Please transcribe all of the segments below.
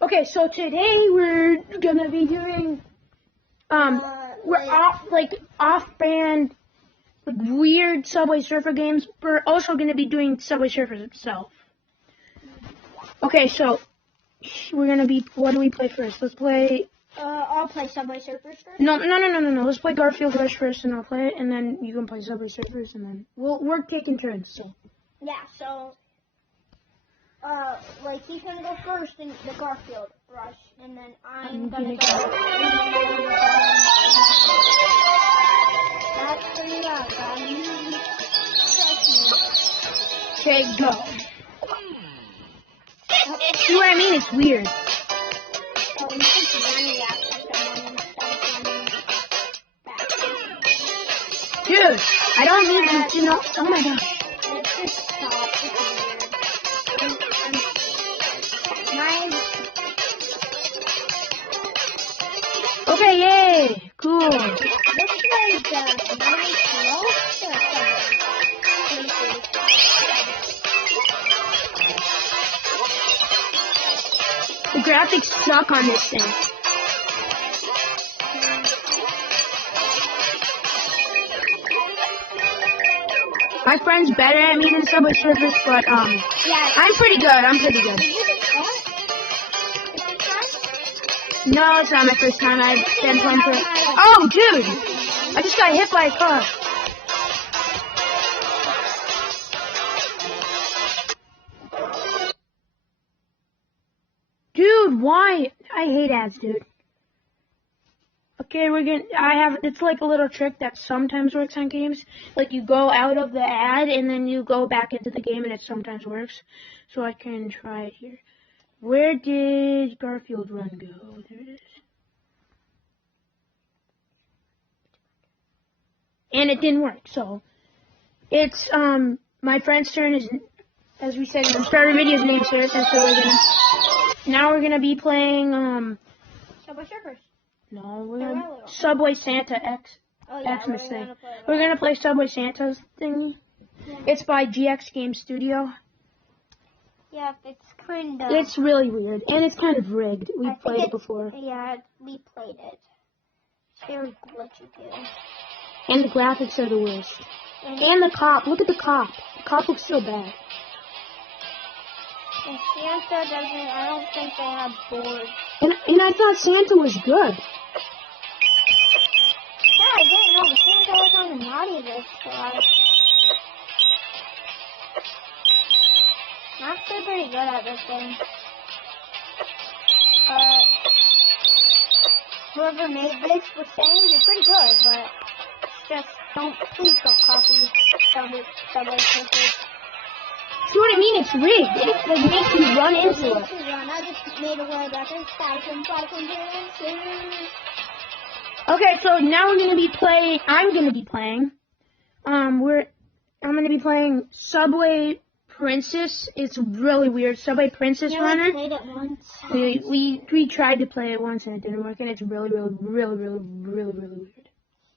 Okay, so today we're gonna be doing off-brand weird Subway Surfer games. We're also gonna be doing Subway Surfer itself. Okay, so we're gonna be. What do we play first? Let's play. I'll play Subway Surfers first. No. Let's play Garfield Rush first, and I'll play it, and then you can play Subway Surfers, and then we're taking turns. So. Yeah. So. He's gonna go first in the Garfield Rush, and then I'm gonna go. That's pretty loud, guys. Trust me. Okay, go. See what I mean? It's weird. Oh, you can run reaction to one Dude, I don't need to know. Oh my god. Let's just stop. It's weird. Okay, yay! Cool. Looks like the graphics suck on this thing. My friend's better at me than Subway Surfers, but yeah, I'm pretty good. No, it's not my first time. I've been playing for. Oh, dude! I just got hit by a car. Dude, why? I hate ads, dude. Okay, it's like a little trick that sometimes works on games. Like, you go out of the ad, and then you go back into the game, and it sometimes works. So I can try it here. Where did Garfield Run go? There it is. And it didn't work, so it's my friend's turn. Is, as we said in the start of the video's name, Surf, and so we're gonna be playing Subway Surfers. No, we're gonna Subway Santa X. Oh yeah, Xmas thing. We're gonna play Subway Santa's thing. Yeah. It's by GX Game Studio. Yeah, It's really weird, and it's kind of rigged. We've played it before. Yeah, we played it. It's very glitchy too. And the graphics are the worst. And the cop. Look at the cop. The cop looks so bad. And Santa doesn't. I don't think they have boards. And I thought Santa was good. Yeah, I didn't know Santa was on the naughty list. So I'm actually pretty good at this game. Whoever made this was saying you're pretty good, but just please don't copy Subway Surfers. See what I mean? It's rigged. It makes you run into it. I just made a word record. Okay, so now I'm gonna be playing. I'm gonna be playing Subway Princess. It's really weird. Subway Princess Runner. We played it once. We tried to play it once and it didn't work, and it's really weird.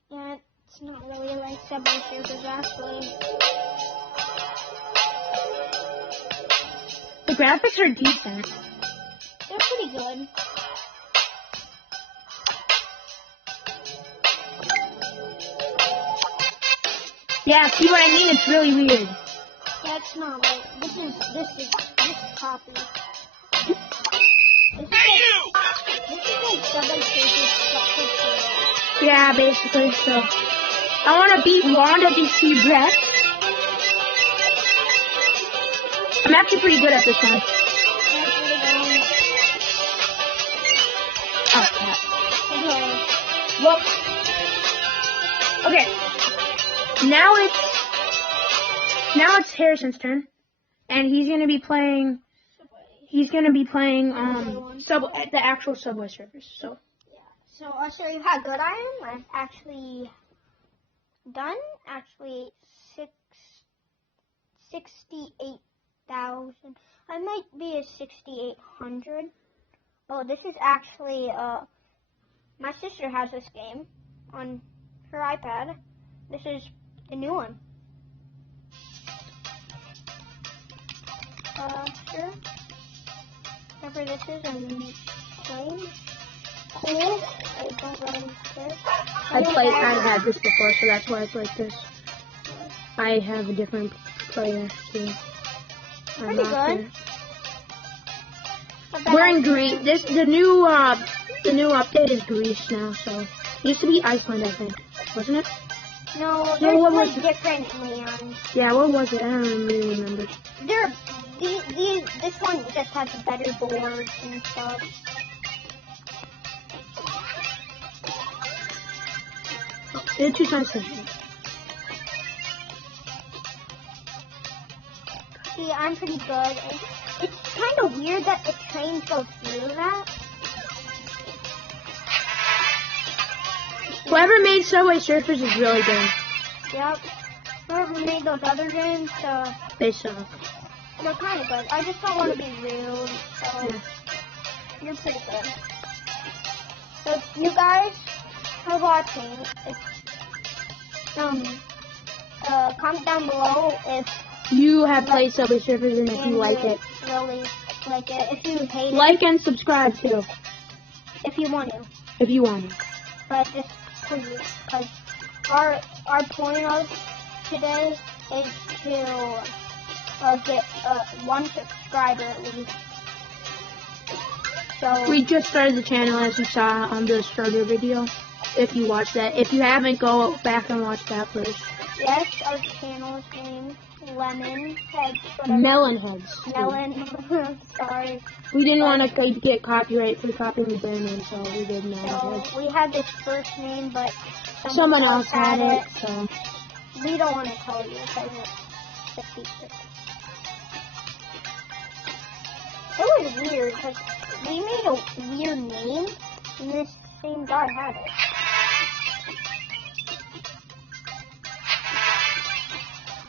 Yeah, it's not really like Subway Surfers actually. The graphics are decent. They're pretty good. Yeah, see what I mean? It's really weird. Yeah, it's not like this is copy. This is like Subway Surfers. Yeah, basically. So I want to beat Wanda DC Brett. I'm actually pretty good at this one. Oh, well, okay. Now it's Harrison's turn, and he's gonna be playing. The actual Subway Surfers. So. Yeah. So I'll show you how good I am. I've actually done 68,000. I might be at 6,800. Oh, this is actually my sister has this game on her iPad. This is the new one. Sure. They're whatever this is and play. Cool. I don't really care. I've had this before, so that's why it's like this. I have a different player too. Pretty good. We're in Greece. The new update is Greece now. So it used to be Iceland, I think, wasn't it? No, there's like different lands. Yeah, what was it? I don't really remember. This one just has better boards and stuff. It's too sensitive. See, I'm pretty good. It's kind of weird that the trains go through that. Whoever made Subway Surfers is really good. Yep. Whoever made those other games, they suck. They're kind of good. I just don't want to be rude, so yeah. You're pretty good. So if you guys are watching, comment down below if you have played Subway Surfers and if you like it. Really like it. If you hate it. Like and subscribe too. If you want to. If you want to. But just please, because our point of today is to get 1 subscriber at least. So we just started the channel, as you saw on the starter video. If you watched that, if you haven't, go back and watch that first. Yes, our channel is named Lemon Heads. Melon Heads. Melon. Sorry. We didn't want to get copyright for copying their name, so we did Melon Heads. We had this first name, but someone else had it. So we don't want to tell you because it's a secret. It was weird because we made a weird name, and this same guy had it.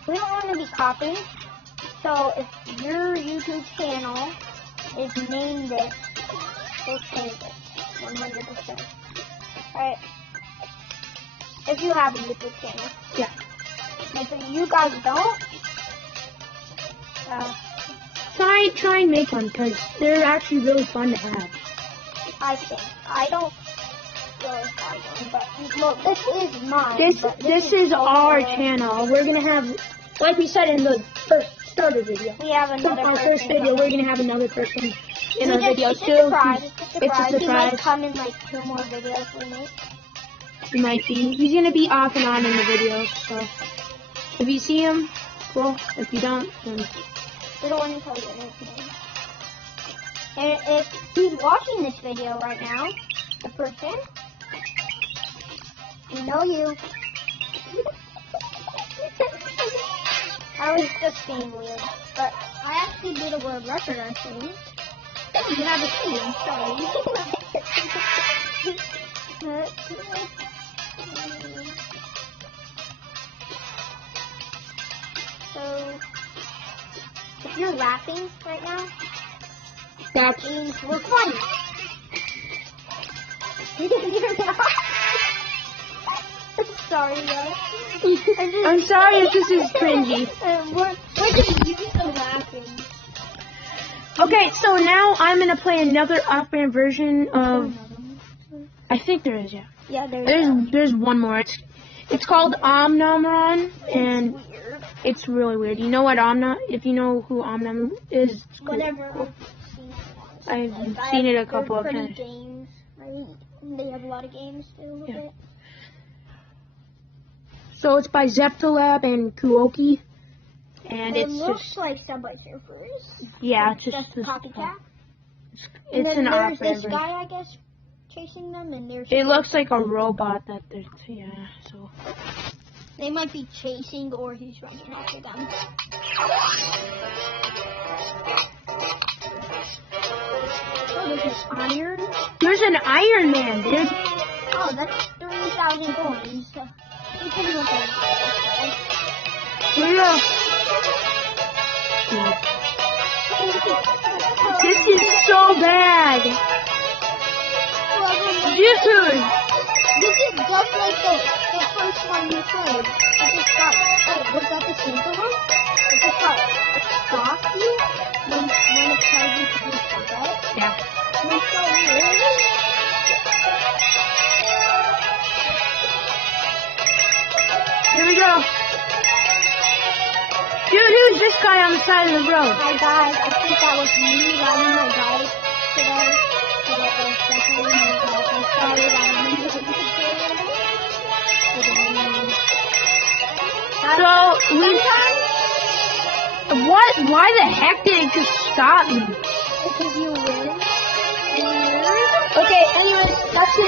We don't want to be copied, so if your YouTube channel is named this, we'll change it 100%. Alright. If you have a YouTube channel. Yeah. If you guys don't, try and make one, because they're actually really fun to have. I think. I don't really have one, but look, this is mine. This is our channel. We're gonna have, like we said in the first starter video. We have another our first video. We're gonna have another person in our videos too. It's a surprise. He might come in like 2 more videos we make. He might be. He's gonna be off and on in the videos. So if you see him, cool. If you don't, then we don't want to tell you anything. And if he's watching this video right now, the person, we know you. I was just being weird, but I actually did a world record, I think. You have a key, I'm sorry. So, if you're laughing right now, that means we're funny. Sorry, guys. I'm sorry if this is cringy. We're just used to laughing. Okay, so now I'm gonna play another off-brand version of. I think there is, yeah. Yeah, there's one more. It's called Omni, and it's really weird. You know what if you know who Omni is? Whatever. I've seen it a couple of times. Games. They have a lot of games too with it. So it's by Zeptalab and Kuoki, and it it's looks just like Subway Surfers. Yeah, it's just copycat. It's an off-brand. There's this guy, I guess, chasing them, and there's. It looks like a robot that they're So they might be chasing, or he's running after them. Oh, there's this iron. There's an Iron Man, dude. Oh, that's 3,000 coins. We can look at it. Yeah. This is so bad. Dude. This is just like the first one we played. I just got. Oh, was that the Santa one? It just stop you when it tells you to do something. Yeah. It's so weird. Here we go. Dude, who's this guy on the side of the road? Hi guys, I think that was me riding my bike today. So it was definitely my fault. I'm sorry that I'm in the So, what? Why the heck did it just stop me? Because you win. Okay, anyways, that's it.